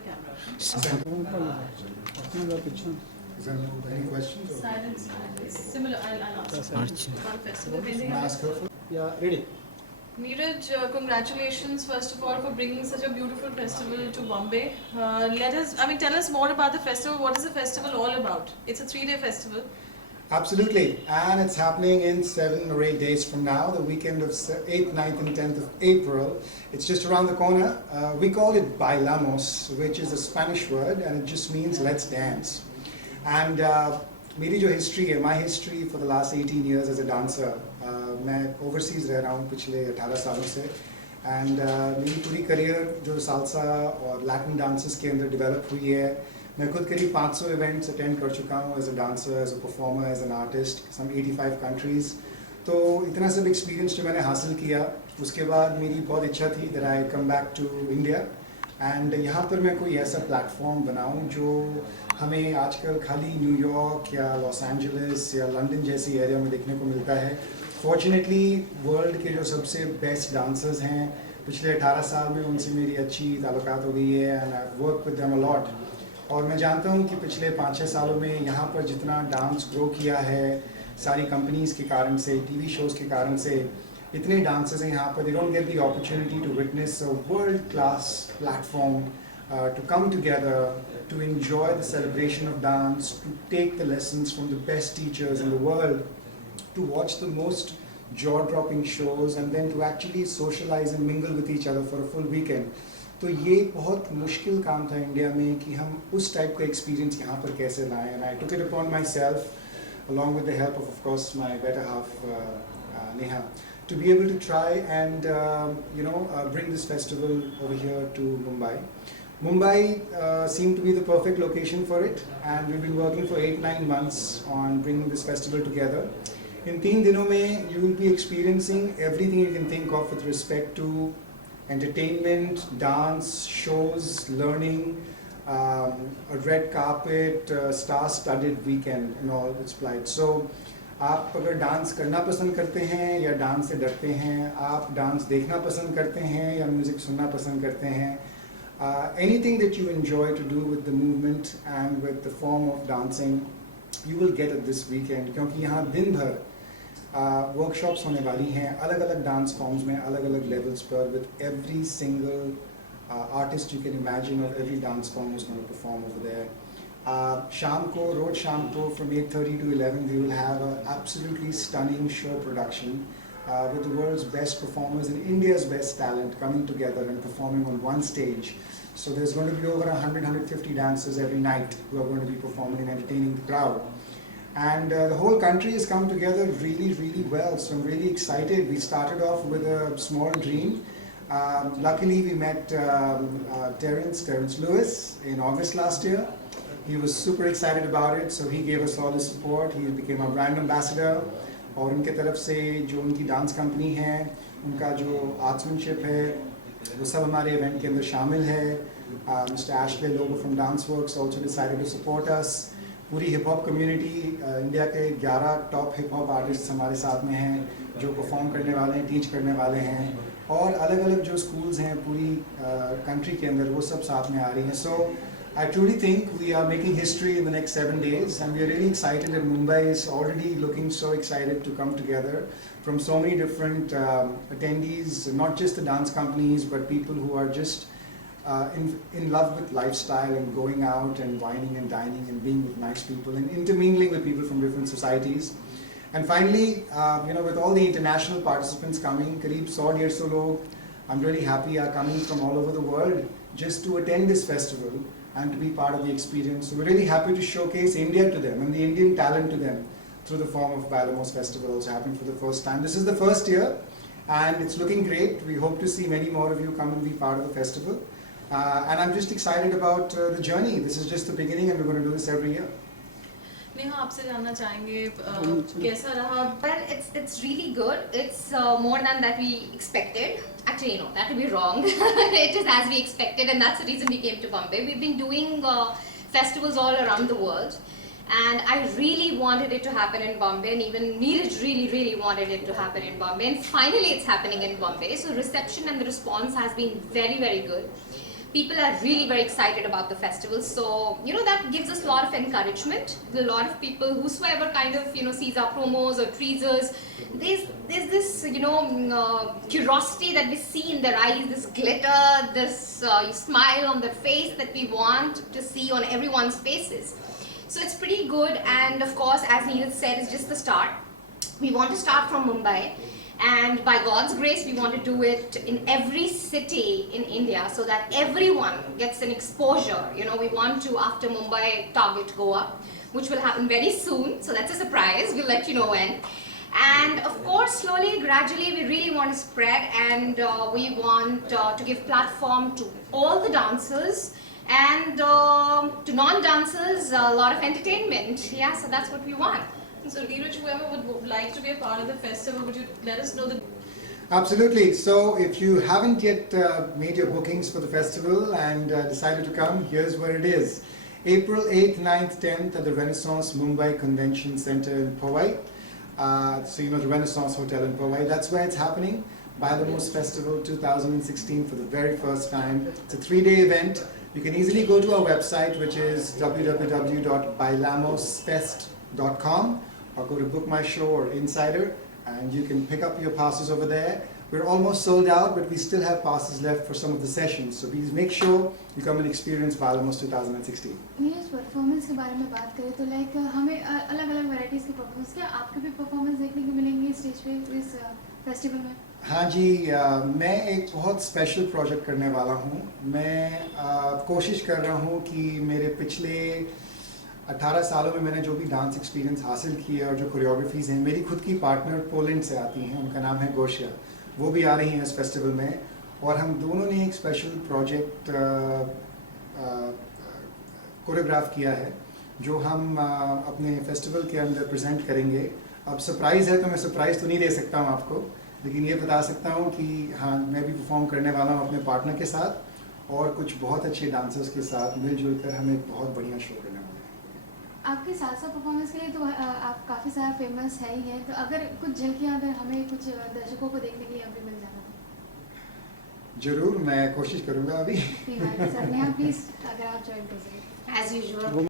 the camera. Is there any questions? Silence. Similar. I'll ask. One festival. Can I ask her for? Yeah, ready. Neeraj, congratulations first of all for bringing such a beautiful festival to Bombay. Tell us more about the festival. What is the festival all about? It's a 3-day festival. Absolutely, and it's happening in 7 or 8 days from now, the weekend of 8th, 9th and 10th of April. It's just around the corner. We call it Bailamos, which is a Spanish word and it just means let's dance. And मेरी जो history है, my history for the last 18 years as a dancer, मैं overseas रह रहा हूँ पिछले 18 सालों से, and मेरी पूरी career जो salsa और Latin dances के अंदर develop हुई है. मैं खुद करीब 500 इवेंट्स अटेंड कर चुका हूँ as a dancer, as a performer, as an artist, some 85 countries. तो इतना सब एक्सपीरियंस जो मैंने हासिल किया, उसके बाद मेरी बहुत इच्छा थी that I come back to India and यहाँ पर मैं कोई ऐसा प्लेटफॉर्म बनाऊँ जो हमें आजकल खाली न्यूयॉर्क या लॉस एंजलिस या लंदन जैसी एरिया में देखने को मिलता है. फॉर्चुनेटली वर्ल्ड के जो सबसे बेस्ट डांसर्स हैं पिछले 18 साल में उनसे मेरी अच्छी ताल्लुकात हो गई है and I work with them a lot. और मैं जानता हूँ कि पिछले 5-6 सालों में यहाँ पर जितना डांस ग्रो किया है सारी कंपनीज़ के कारण से, टीवी शोज़ के कारण से, इतने डांसर्स हैं यहाँ पर, they don't get the opportunity to witness a world class platform to come together, to enjoy the celebration of dance, to take the lessons from the best teachers in the world, to watch the most jaw-dropping shows and then to actually socialize and mingle with each other for a full weekend. तो ये बहुत मुश्किल काम था India में कि हम उस टाइप का एक्सपीरियंस यहाँ पर कैसे लाएं. And I took it upon my self along with the help of course my better half Neha, to be able to try and bring this festival over here to Mumbai. Mumbai seemed to be the perfect location for it and we've been working for 8-9 months on bringing this festival together. In 3 दिनों में you will be experiencing everything you can think of with respect to entertainment, dance, shows, learning, a red carpet, star-studded weekend in all its flight. So, आप अगर dance करना पसंद करते हैं या dance से डरते हैं, आप डांस देखना पसंद करते हैं या म्यूज़िक सुनना पसंद करते हैं, anything that you enjoy to do with the movement and with the form of dancing, you will get it this weekend. क्योंकि यहाँ दिन भर वर्कशॉप्स होने वाली हैं अलग अलग डांस फॉर्म्स में, अलग अलग लेवल्स पर, with every single artist you can imagine of every dance form is going to perform over there. शाम को, रोज शाम को from 8:30 to 11 we will have an absolutely stunning show production with the world's best performers and India's best talent coming together and performing on one stage. So there's going to be over 100-150 dancers every night who are going to be performing and entertaining the crowd. And the whole country has come together really, really well. So I'm really excited. We started off with a small dream. Luckily, we met Terence Lewis in August last year. He was super excited about it, so he gave us all his support. He became our brand ambassador. और उनके तरफ से जो उनकी dance company है, उनका जो आर्ट्समैनशिप है, वो सब हमारे इवेंट के अंदर शामिल है. Mr. Ashley Lobo from DanceWorks also decided to support us. पूरी हिप हॉप कम्युनिटी, इंडिया के 11 टॉप हिप हॉप आर्टिस्ट हमारे साथ में हैं जो परफॉर्म करने वाले हैं, टीच करने वाले हैं, और अलग अलग जो स्कूल्स हैं पूरी कंट्री के अंदर वो सब साथ में आ रही हैं. सो I truly think we are making history in the next 7 days and we are really excited, and Mumbai is already looking so excited to come together from so many different attendees, not just the dance companies but people who are just in love with lifestyle and going out and wining and dining and being with nice people and intermingling with people from different societies. And finally, with all the international participants coming, करीब 100-150 लोग, I'm really happy, are coming from all over the world just to attend this festival and to be part of the experience. So we're really happy to showcase India to them and the Indian talent to them through the form of Bailamos Festival, also happening for the first time. This is the first year and it's looking great. We hope to see many more of you come and be part of the festival. And I'm just excited about the journey. This is just the beginning and we're going to do this every year. Neha, आपसे जानना चाहेंगे कैसा रहा? Well, it's really good. It's more than that we expected. Actually, no, that would be wrong. It is as we expected, and that's the reason we came to Bombay. We've been doing festivals all around the world, and I really wanted it to happen in Bombay, and even Neeraj really wanted it to happen in Bombay, and finally it's happening in Bombay. So reception and the response has been very good. People are really very excited about the festival, so that gives us a lot of encouragement. A lot of people, whosoever kind of sees our promos or teasers, there's this curiosity that we see in their eyes, this glitter, this smile on their face that we want to see on everyone's faces. So it's pretty good, and of course, as Neeraj said, it's just the start. We want to start from Mumbai, and by God's grace, we want to do it in every city in India so that everyone gets an exposure. We want to, after Mumbai, target Goa, which will happen very soon. So that's a surprise. We'll let you know when. And of course, slowly, gradually, we really want to spread, and we want to give platform to all the dancers and to non-dancers, a lot of entertainment. Yeah, so that's what we want. So Neeraj, whoever would like to be a part of the festival, would you let us know the... Absolutely. So if you haven't yet made your bookings for the festival and decided to come, here's where it is. April 8th, 9th, 10th at the Renaissance Mumbai Convention Center in Powai. So the Renaissance Hotel in Powai. That's where it's happening. Bailamos Festival 2016 for the very first time. It's a 3-day event. You can easily go to our website, which is www.bailamosfest.com, or go to Book My Show or Insider, and you can pick up your passes over there. We're almost sold out, but we still have passes left for some of the sessions. So please make sure you come and experience Bailamos 2016. Neeraj performance के बारे में बात करें तो like हमें अलग-अलग varieties के performance, क्या आपके भी परफॉर्मेंस देखने को मिलेंगे स्टेज पे इस फेस्टिवल में? हाँ जी, मैं एक बहुत स्पेशल प्रोजेक्ट करने वाला हूँ। मैं कोशिश कर रहा हूँ कि मेरे पिछले 18 सालों में मैंने जो भी डांस एक्सपीरियंस हासिल किया और जो कोरियोग्राफीज़ हैं, मेरी खुद की पार्टनर पोलैंड से आती हैं, उनका नाम है गोशिया, वो भी आ रही हैं इस फेस्टिवल में, और हम दोनों ने एक स्पेशल प्रोजेक्ट कोरियोग्राफ किया है जो हम अपने फेस्टिवल के अंदर प्रेजेंट करेंगे। अब सरप्राइज़ है तो मैं सरप्राइज़ तो नहीं दे सकता हूँ आपको, लेकिन ये बता सकता हूँ कि हाँ, मैं भी परफॉर्म करने वाला हूँ अपने पार्टनर के साथ और कुछ बहुत अच्छे डांसर्स के साथ मिलजुल कर हम एक बहुत बढ़िया शो करने वाले हैं। आपके सालसा परफॉर्मेंस के लिए तो आप काफ़ी सारा फेमस है ही हैं, तो अगर कुछ झलकियाँ अगर हमें कुछ दर्शकों को देखने के लिए अभी मिल जाना तो जरूर, मैं कोशिश करूँगा अभी। सर नेहा प्लीज़ अगर आप ज्वाइन कर सकें As usual.